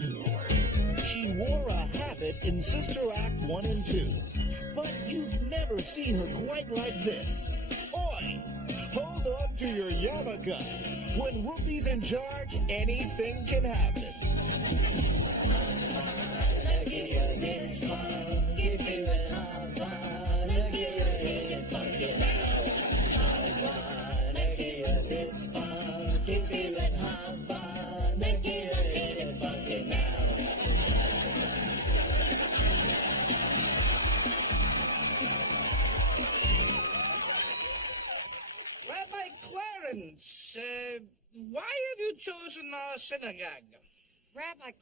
She wore a habit in Sister Act 1 and 2, but you've never seen her quite like this. Oi! Hold on to your yarmulke. When Whoopi's in charge, anything can happen. Looky at this funky feeling, looky at it funky now. Looky at this funky feeling, looky at it funky now. Rabbi Clarence, why have you chosen our synagogue? Rabbi,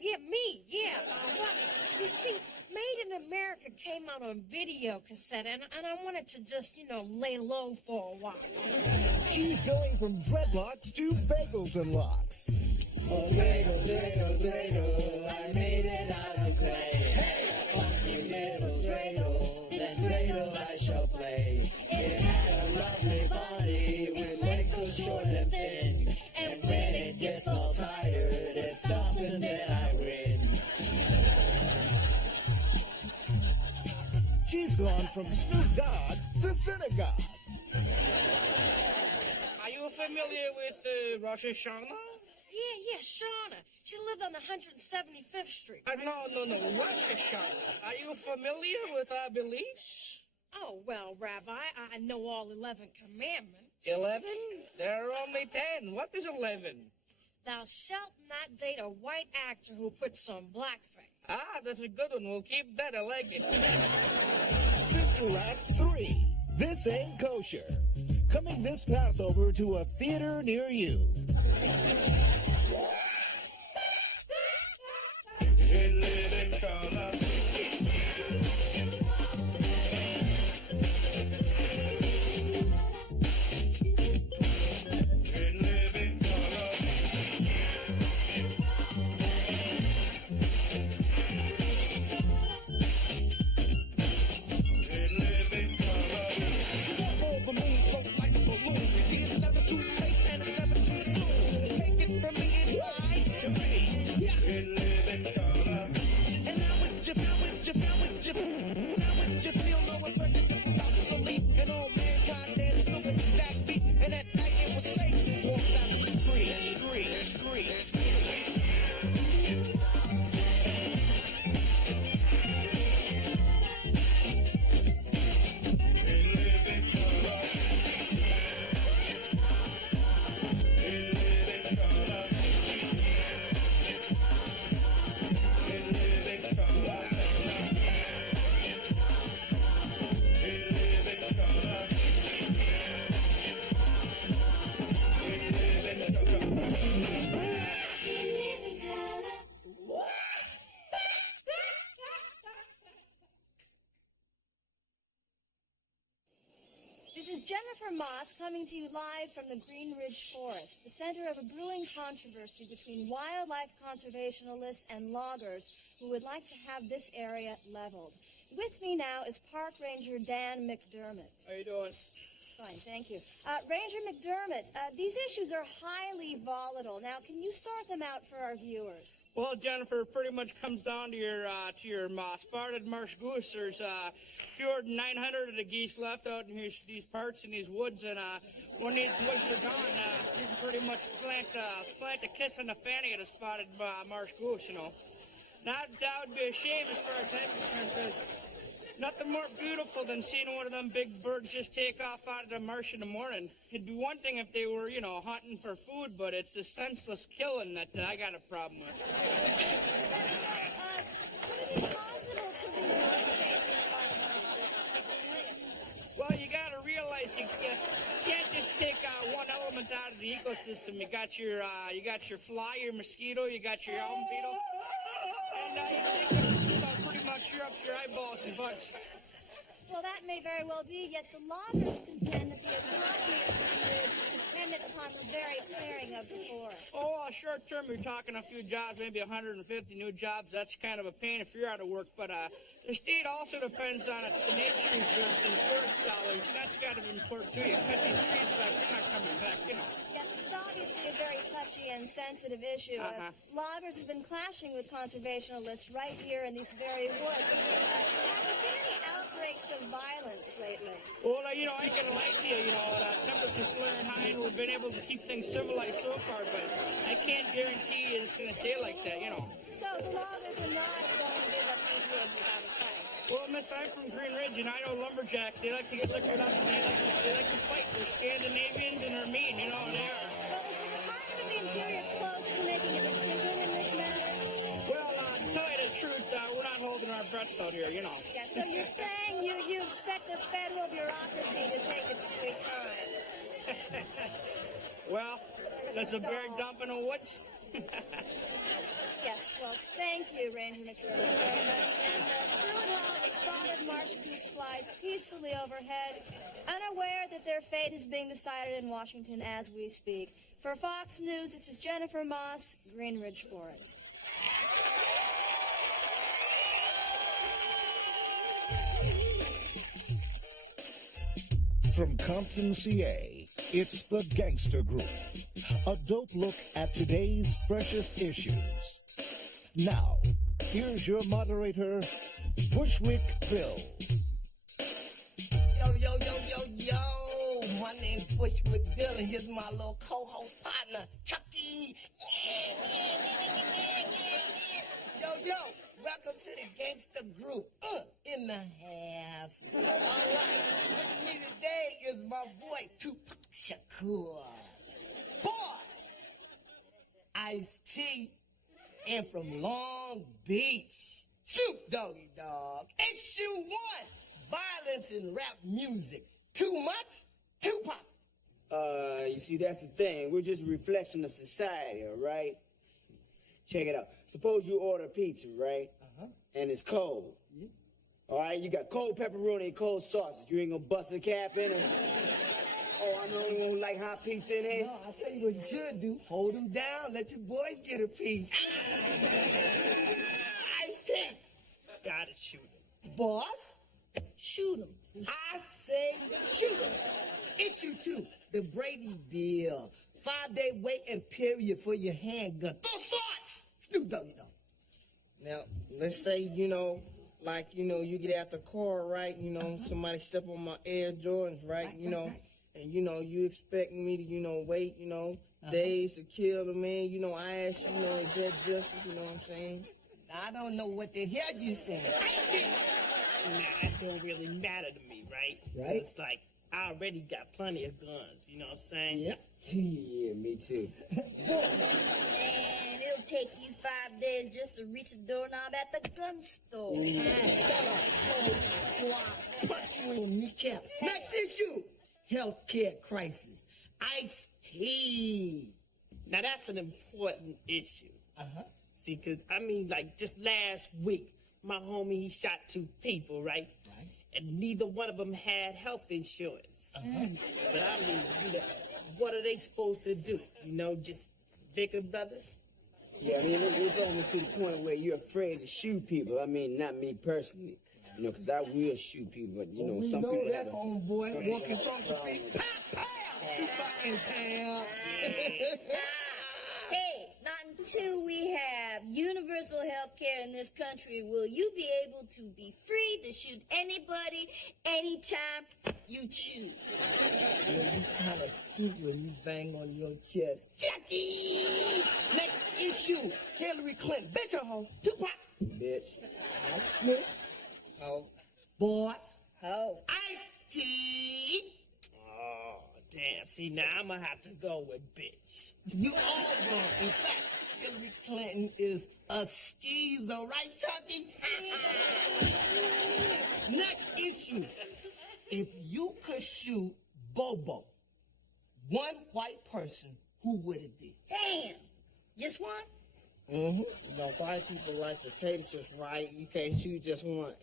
yeah, me, yeah. Well, you see, Made in America came out on video cassette, and I wanted to just, lay low for a while. She's going from dreadlocks to bagels and locks. Oh, dreidel, dreidel, dreidel, I made it out of clay. Hey, funky little dreidel, that dreidel I shall play. It had a lovely body with legs so short and thin. And when it gets all tired, it stops and then I win. She's gone from Snoop Dogg to synagogue. Are you familiar with Rosh Hashanah? Yeah, Shauna. She lived on 175th Street. No, Rosh Hashanah. Are you familiar with our beliefs? Oh, well, Rabbi, I know all 11 commandments. 11? There are only 10. What is 11? Thou shalt not date a white actor who puts on blackface. Ah, that's a good one. We'll keep that. I like it. Sister Act 3. This Ain't Kosher. Coming this Passover to a theater near you. In living color. Coming to you live from the Green Ridge Forest, the center of a brewing controversy between wildlife conservationists and loggers who would like to have this area leveled. With me now is Park Ranger Dan McDermott. How you doing? Fine, thank you. Ranger McDermott, these issues are highly volatile. Now, can you sort them out for our viewers? Well, Jennifer, it pretty much comes down to your spotted marsh goose. There's fewer than 900 of the geese left out in these parts in these woods, and when these woods are gone, you can pretty much plant a kiss on the fanny of the spotted marsh goose. That would be a shame as far as I'm concerned, because nothing more beautiful than seeing one of them big birds just take off out of the marsh in the morning. It'd be one thing if they were, hunting for food, but it's the senseless killing that I got a problem with. Would it be possible to relocate the spotted marsh? Well, you got to realize you can't just take one element out of the ecosystem. You got your fly, your mosquito, you got your elm beetle, and you think pretty much you're up to your eyeballs and bugs. Well, that may very well be, yet the loggers contend that the economy of the ridge is dependent upon the very clearing of the forest. Oh, short term, you're talking a few jobs, maybe 150 new jobs. That's kind of a pain if you're out of work. But the state also depends on its nature reserves and forest dollars, and that's kind of important too. You cut these trees back, they're not coming back, Yes, it's obvious obviously a very touchy and sensitive issue. Loggers have been clashing with conservationists right here in these very woods. Have there been any outbreaks of violence lately? Well, I ain't gonna lie to you, temperatures are flaring high and we've been able to keep things civilized so far, but I can't guarantee it's gonna stay like that, So the loggers are not going to give up these woods without a fight? Well, Miss, I'm from Green Ridge, and I know lumberjacks, they like to get liquored up, and they like to fight. They're Scandinavians, and they're mean, they are. But is the Department of the Interior close to making a decision in this matter? Well, to tell you the truth, we're not holding our breath out here, Yeah, so you're saying you expect the federal bureaucracy to take its sweet time? Well, there's a bear dump in the woods. Yes, well, thank you, Ranger McDermott, very much. And through it all, the spotted marsh goose flies peacefully overhead, unaware that their fate is being decided in Washington as we speak. For Fox News, this is Jennifer Moss, Green Ridge Forest. From Compton, CA, it's the Gangster Group. A dope look at today's freshest issues. Now, here's your moderator, Bushwick Bill. Yo. My name's Bushwick Bill, and here's my little co-host partner, Chucky. Yo. Welcome to the Gangster Group. In the house. All right. With me today is my boy, Tupac Shakur. Boss, Ice-T, and from Long Beach, Snoop Doggy Dogg. Issue 1, violence in rap music. Too much? Tupac. You see, that's the thing. We're just a reflection of society, all right? Check it out. Suppose you order pizza, right? And it's cold. All right, you got cold pepperoni and cold sausage. You ain't gonna bust a cap in them? Oh, I'm the only one who like hot pizza in here? No, I'll tell you what you should do. Hold them down. Let your boys get a piece. Ice-T. Gotta shoot him. Boss, Shoot 'em. I say shoot 'em. Issue 2, the Brady Bill. 5-day waiting period for your handgun. Those starts! Snoop Doggy Dogg. Now, let's say, you get out the car, right? Somebody step on my Air Jordans, right? And, you expect me to, wait, days to kill the man. I ask you, is that justice? You know what I'm saying? I don't know what the hell you saying. Ice-T. Now, that don't really matter to me, right? Right. It's like, I already got plenty of guns, you know what I'm saying? Yep. Yeah, me too. And it'll take you 5 days just to reach the doorknob at the gun store. Shut up, before I punch you in your kneecap. Next issue, healthcare crisis. Ice-T. Now, that's an important issue. See, because, just last week, my homie, he shot 2 people, right? And neither one of them had health insurance. But what are they supposed to do? Just vicar, brother? Yeah, it's almost to the point where you're afraid to shoot people. Not me personally. Because I will shoot people, but, We some know people that, have homeboy, walking across the street. Pow, pow! Tupac in town. Hey, not until we have universal health care in this country will you be able to be free to shoot anybody, anytime you choose. You kind of cute when you bang on your chest. Chucky! Next issue, Hillary Clinton. Bitch or hoe? Tupac. bitch. Snoop. Oh, Boss. Oh. Ice-T. Oh, damn. See, now I'm going to have to go with bitch. You all wrong. In fact, Hillary Clinton is a skeezer, right, Chucky? Next issue. If you could shoot Bobo, one white person, who would it be? Damn. Just one? White people like potato chips, right? You can't shoot just one.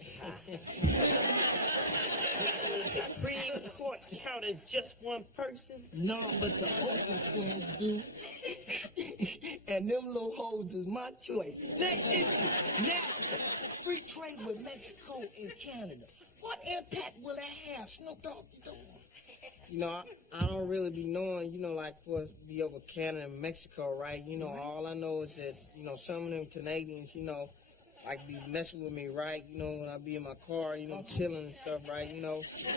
The Supreme Court count as just one person? No, but the Olsen twins do. And them little hoes is my choice. Next issue. Now, free trade with Mexico and Canada. What impact will that have, Snoop Doggy Dogg? you know, I don't really be knowing, you know, like what's be over Canada and Mexico, right? You know, all I know is that, you know, some of them Canadians, you know, like be messing with me, right? You know, when I be in my car, you know, chilling and stuff, right? You know, so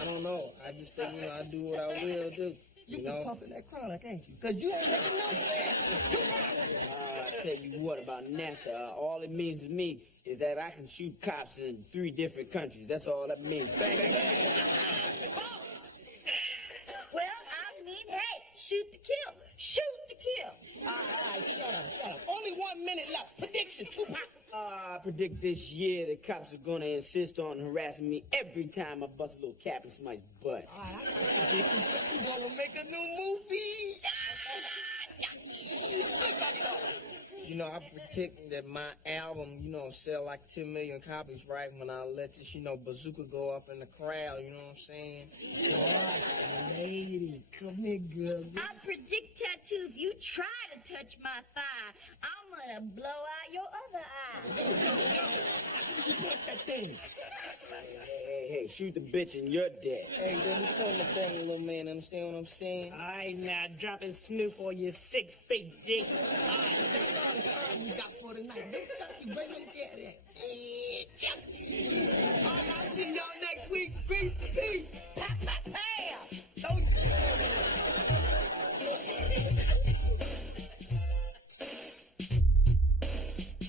I don't know. I just think, you know, I do what I will do. You been puffing that chronic, ain't you? Because you ain't making no sense. I tell you what about NAFTA. All it means to me is that I can shoot cops in 3 different countries. That's all that means. Bang, bang, bang. Well, I mean, hey, shoot to kill. Shoot to kill. All right, shut up. Only 1 minute left. Prediction, Tupac. I predict this year the cops are gonna insist on harassing me every time I bust a little cap in somebody's butt. All right, I predict Chucky gonna make a new movie. Chucky. You know, I predict that my album, you know, sell like 10 million copies, right? When I let this, you know, bazooka go off in the crowd, you know what I'm saying? All right, lady, come here, girl. I predict, Tattoo, if you try to touch my thigh, I'm gonna blow out your other eye. No. You put that thing. Hey, shoot the bitch and you're dead. Hey, let me pull the thing, little man. Understand what I'm saying? All right, now dropping Snoop on your 6 feet, G. That's all the time we got for tonight. Let Chucky bring your daddy. Hey, Chucky. All right, I'll see y'all next week. Peace to peace. Pa, pa, pa. Don't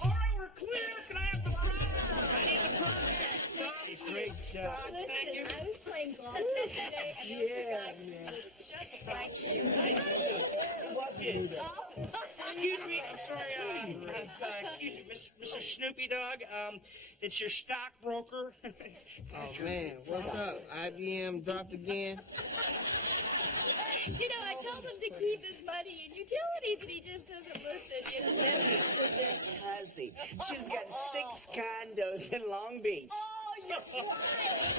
All right, we're clear. Can I have the prize? I need the prize. Great job. Thank you. I was playing golf yesterday, and I just like you. Excuse me. I'm sorry. Excuse me, Mr. Snoopy Dog. It's your stockbroker. Oh, man, what's up? IBM dropped again? You know, I told him to keep his money in utilities, and he just doesn't listen. You know? This hussy. She's got 6 condos in Long Beach. Oh, you're right.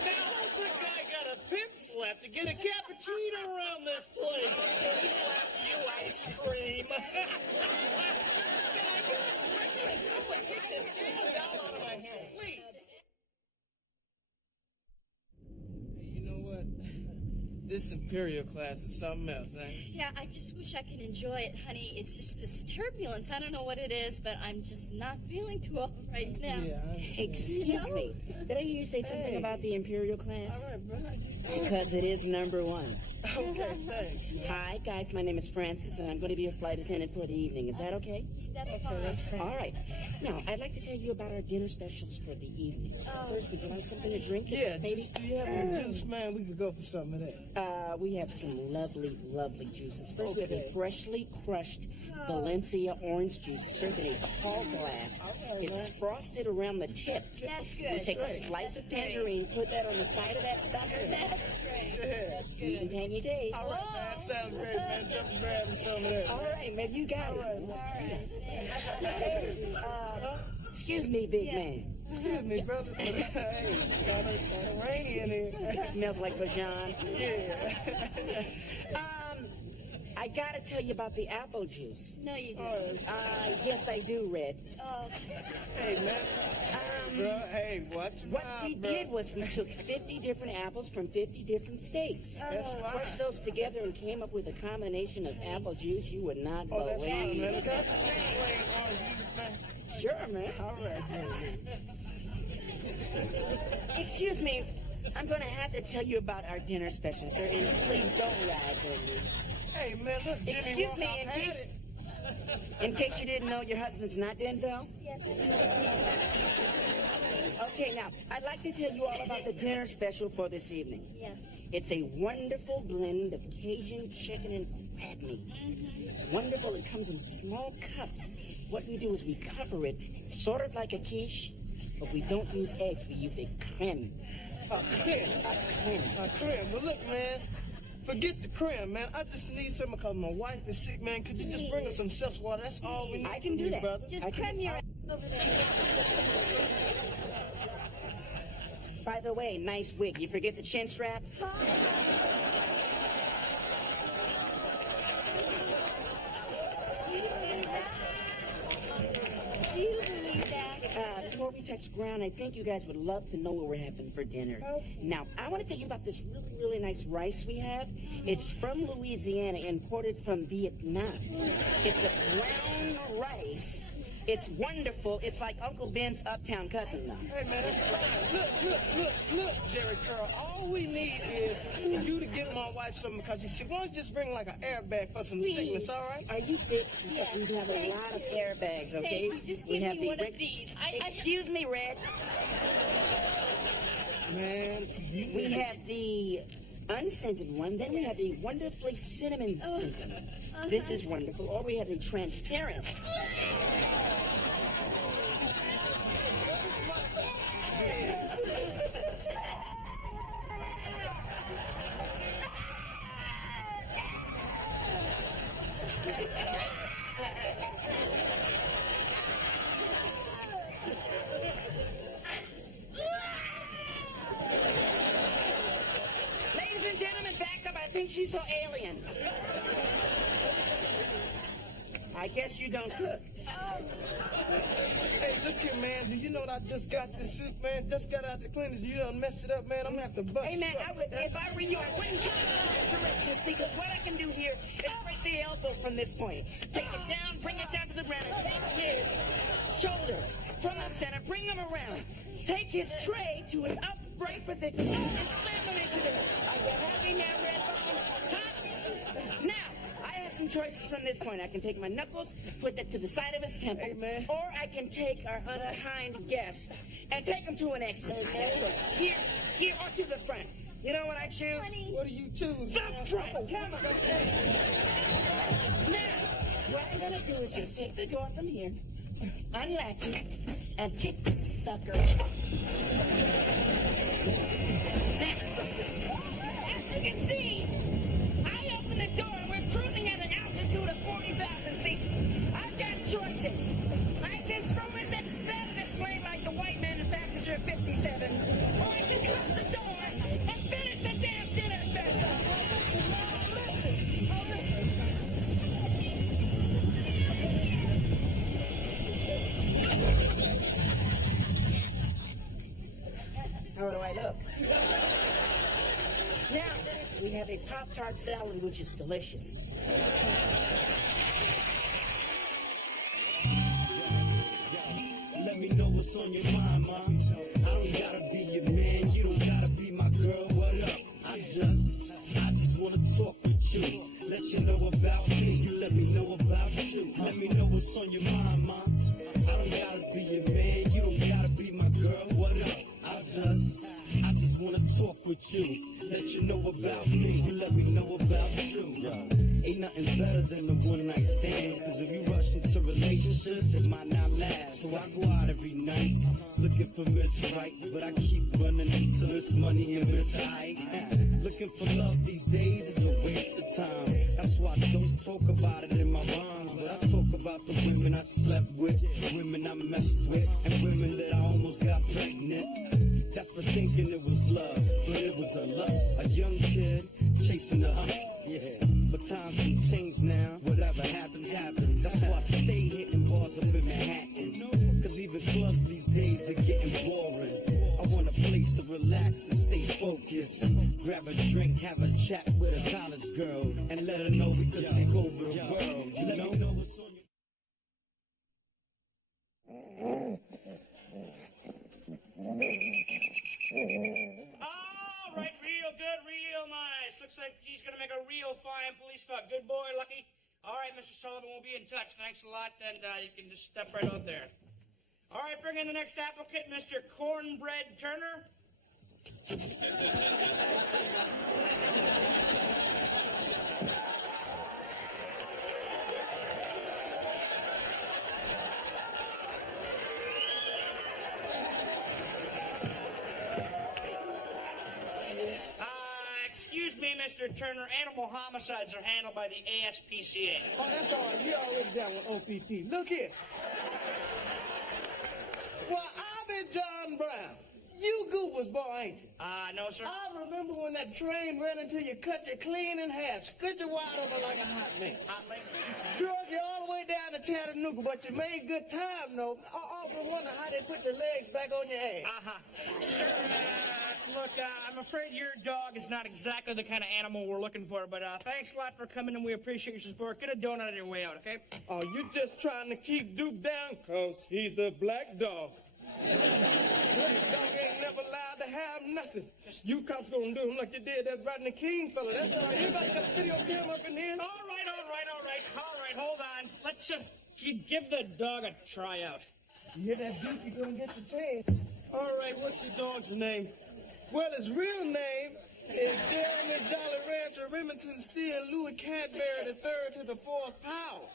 Now, what's a guy got a pimp slap to get a cappuccino around this place? Slap you ice cream. someone take this damn doll out of my hand, please. You know what? This Imperial class is something else, ain't it? Yeah, I just wish I could enjoy it, honey. It's just this turbulence. I don't know what it is, but I'm just not feeling too well right now. Excuse me. Did I hear you say something about the Imperial class? All right, bro. Because it is number 1. Okay, thanks. Hi, guys. My name is Francis, and I'm going to be your flight attendant for the evening. Is that okay? That's fine. All right. Now, I'd like to tell you about our dinner specials for the evening. First, would you like something to drink? Yeah, maybe? just, do you have any juice, man? We could go for some of that. We have some lovely, lovely juices. First, we have Okay. a freshly crushed Valencia orange juice served in a tall glass. It's frosted around the tip. That's You good. take a slice of tangerine, put that on the side of that sucker. That's great. Sweet and tangy taste. All right, man. That sounds great, man. Jump and grab me some of that. All right, man, you got it. Excuse me, big man. Excuse me, brother. Hey, kind of rainy in here. Smells like Vajan. Yeah. I gotta tell you about the apple juice. No, you don't. Yes, I do, Red. Hey, man. Bro, hey, what's What we did was we took 50 different apples from 50 different states. That's fine. Pushed those together and came up with a combination of apple juice you would not Oh, that's fine, believe. man. Got the same way orange juice, man. Sure, man. All right, Excuse me. I'm gonna have to tell you about our dinner special, sir, and please don't rise on me. Hey, man, look, Jimmy Excuse walk me, out had it. in case you didn't know, your husband's not Denzel? Yes. Okay, now, I'd like to tell you all about the dinner special for this evening. Yes. It's a wonderful blend of Cajun chicken and crab meat. Wonderful, it comes in small cups. What we do is we cover it sort of like a quiche, but we don't use eggs, we use a creme. A creme. But look, man, forget the creme, man. I just need something because my wife is sick, man. Could you just bring us some seltz water? That's all we need. I can do from you, that. brother. Just cram your ass over there. By the way, nice wig. You forget the chin strap? Do you believe that? Before we touch ground, I think you guys would love to know what we're having for dinner. Okay. Now, I want to tell you about this really, really nice rice we have. It's from Louisiana, imported from Vietnam. It's a brown rice. It's wonderful. It's like Uncle Ben's uptown cousin, though. Hey, man, look, Jerry Curl. All we need is you to get my wife something because you see, why don't you just bring like an airbag for some sickness, all right? Are you sick? Yeah. We have a lot of airbags, okay? Thank you. Just we give have me one Red- of these. Excuse me, Red. Man, We have the unscented one, then we have the wonderfully cinnamon scented. This is wonderful. Or we have the transparent. Ladies and gentlemen, back up. I think she saw aliens. I guess you don't cook. Hey, look here, man. Do you know that I just got this suit, man? Just got out the cleaners. You done messed it up, man. I'm gonna have to bust Hey, man, you up. I would, if I were you, I wouldn't try to rest your seat, because what I can do here is break the elbow from this point. Take it down, bring it down to the ground, and take his shoulders from the center, bring them around. Take his tray to his upright position, and slam them into there. Are you happy now, Redbone? Huh? Now, I have some choices from this point. I can take my knuckles, put that to the side of his temple, Hey, man. or I can take our unkind guest and take him to an exit. I have choices. Here, or to the front. You know what I choose? What do you choose? The front. Come on. Now, what I'm gonna do is just take the door from here, unlatch it, and kick the sucker. Now, as you can see, I open the door and we're cruising at an altitude of 40,000 feet. I've got choices. I can throw his ass out of this plane like the white man in passenger 57, or I can close the door and finish the damn dinner special. How do I look? Now, we have a Pop-Tart salad, which is delicious. Let me know what's on your mind, ma. I don't gotta be your man, you don't gotta be my girl. What up? I just wanna talk with you. Let you know about me, you let me know about you. Let me know what's on your mind, ma. I don't gotta be your man, you don't gotta be my girl. What up? I just wanna talk with you. Let you know about me, you let me know about you. Ain't nothing better than a one-night stand. Cause if you rush into relationships, it might not last. So I go out every night, looking for Miss Right. But I keep running into Miss Money and Miss High. Looking for love these days is a waste of time. That's why I don't talk about it in my rhymes. But I talk about the women I slept with, women I messed with, and women that I almost got pregnant. That's for thinking it was love, but it was a lust. A young kid chasing the yeah. But times can change now. Whatever happens, happens. That's why I stay hitting bars up in Manhattan. Cause even clubs these days are getting boring. I want a place to relax and stay focused. Grab a drink, have a chat with a college girl, and let her know we could take over the world. You know what's on your... All right, real good, real nice. Looks like he's going to make a real fine police dog. Good boy, Lucky. All right, Mr. Sullivan, we'll be in touch. Thanks a lot, and you can just step right out there. All right, bring in the next applicant, Mr. Cornbread Turner. Excuse me, Mr. Turner, animal homicides are handled by the ASPCA. Oh, that's all right. You already down with OPP. Look here. Well, I've been John Brown. You Goobers boy, ain't you? No, sir. I remember when that train ran into you, cut you clean in half, split you wide open like a hot man. Hot link? Drug you all the way way down to Chattanooga, but you made good time, though. I often wonder how they put your legs back on your ass. Sir, look, I'm afraid your dog is not exactly the kind of animal we're looking for, but thanks a lot for coming, and we appreciate your support. Get a donut on your way out, okay? Oh, you just trying to keep Duke down? Cause he's a black dog. Black dog ain't never allowed to have nothing. You cops gonna do him like you did that Rodney King fella. That's all right. Everybody got a video camera up in here? All right, hold on. Let's just give the dog a tryout. You hear that, Duke? You're gonna get the chance. All right, what's your dog's name? Well, his real name is Jeremy Jolly Rancher Remington Steele Louis Cadbury the third to the fourth power.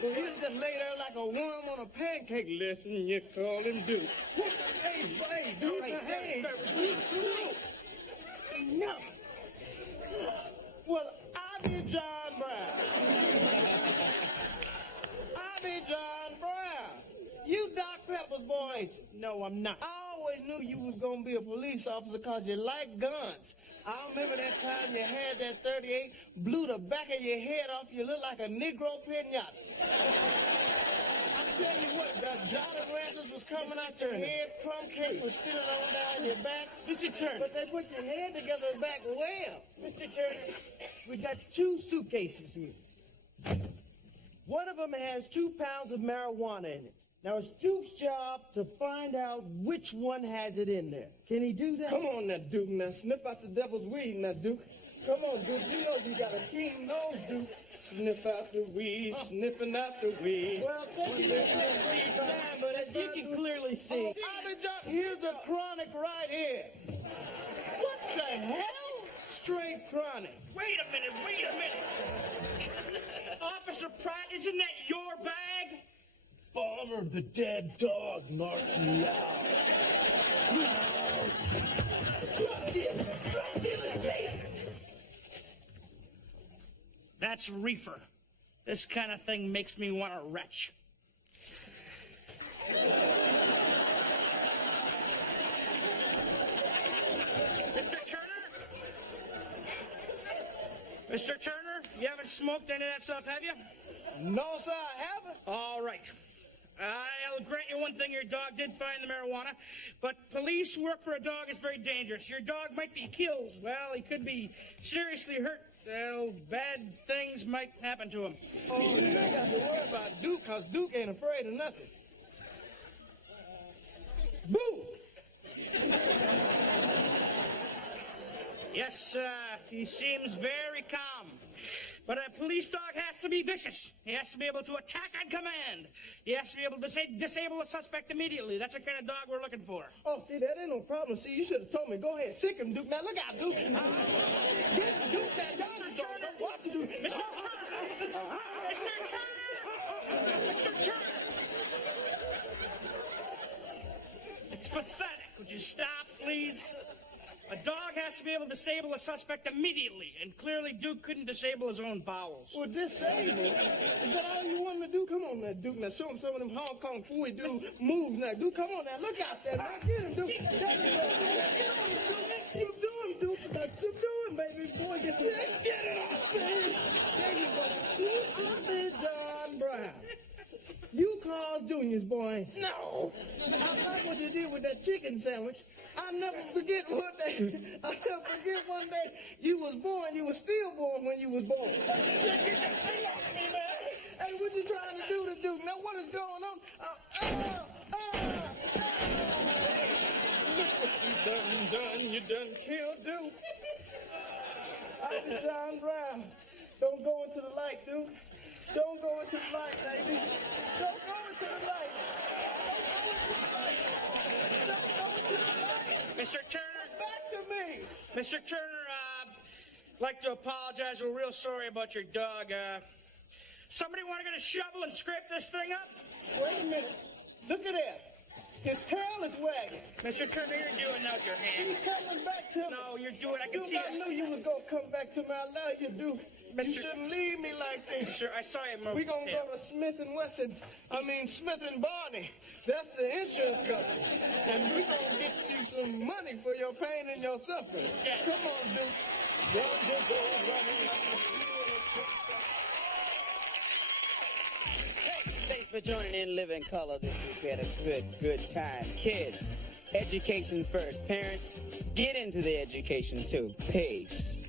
But he'll just lay there like a worm on a pancake. Listen, you call him Duke. Hey, Duke, hey. No. Well, I be John Brown. You Doc Pepper's boy, ain't you? No, I'm not. I always knew you was gonna be a police officer because you like guns. I remember that time you had that 38, blew the back of your head off, you look like a Negro pinata. I tell you what, the Jolly Ranchers was coming out your head, crumb cake was sitting on down your back. Mr. Turner. But they put your head together back well. Mr. Turner, we got 2 suitcases here. One of them has 2 pounds of marijuana in it. Now, it's Duke's job to find out which one has it in there. Can he do that? Come on now, Duke. Now, sniff out the devil's weed now, Duke. Come on, Duke. You know you got a keen nose, Duke. Sniff out the weed, sniffing out the weed. Well, thank you for your time, but as you can clearly see... Here's a chronic right here. What the hell? Straight chronic. Wait a minute. Officer Pratt, isn't that your bag? Bomber, the dead dog knocks me out. That's reefer. This kind of thing makes me want to retch. Mr. Turner, you haven't smoked any of that stuff, have you? No, sir, I haven't. All right. I'll grant you one thing, your dog did find the marijuana, but police work for a dog is very dangerous. Your dog might be killed. Well, he could be seriously hurt. Well, bad things might happen to him. Oh, you ain't got to worry about Duke, because Duke ain't afraid of nothing. Boom! Yes, he seems very calm. But a police dog has to be vicious. He has to be able to attack on command. He has to be able to disable a suspect immediately. That's the kind of dog we're looking for. Oh, see, that ain't no problem. See, you should have told me. Go ahead, sick him, Duke. Now, look out, Duke. Get Duke that dog. What to do? Mr. Turner! Mr. Turner! Mr. Turner! It's pathetic. Would you stop, please? A dog has to be able to disable a suspect immediately, and clearly Duke couldn't disable his own bowels. Well, disable? Is that all you want to do? Come on now, Duke. Now, show him some of them Hong Kong Fooey do moves now. Duke, come on now. Look out there. Now, get him, Duke. There you go. Get on him, Duke. Subdue him, Duke. Subdue him, baby. Boy, get it off, baby. There you go. I'm John Brown. You caused Junior's boy. No. I like what you did with that chicken sandwich. I'll never forget one day you was born, you was stillborn when you was born. Hey, what you trying to do to Duke? Now, what is going on? Look what you done killed Duke. I'm John Brown. Don't go into the light, Duke. Don't go into the light, baby. Don't go into the light. Mr. Turner? Back to me. Mr. Turner, I'd like to apologize. We're real sorry about your dog. Somebody want to get a shovel and scrape this thing up? Wait a minute. Look at that. His tail is wagging. Mr. Turner, you're doing that with your hand. He's coming back to me. No, you're doing it. I can Duke, see I knew you was going to come back to me. I love you, Duke. You shouldn't leave me like this. Sir, I saw you move. We're going to go to Smith & Wesson. Smith & Barney. That's the insurance company. And we're going to get you some money for your pain and your suffering. Come on, Duke. Don't you go running like a Hey, thanks for joining in Living Color this week. We had a good time. Kids, education first. Parents, get into the education too. Peace.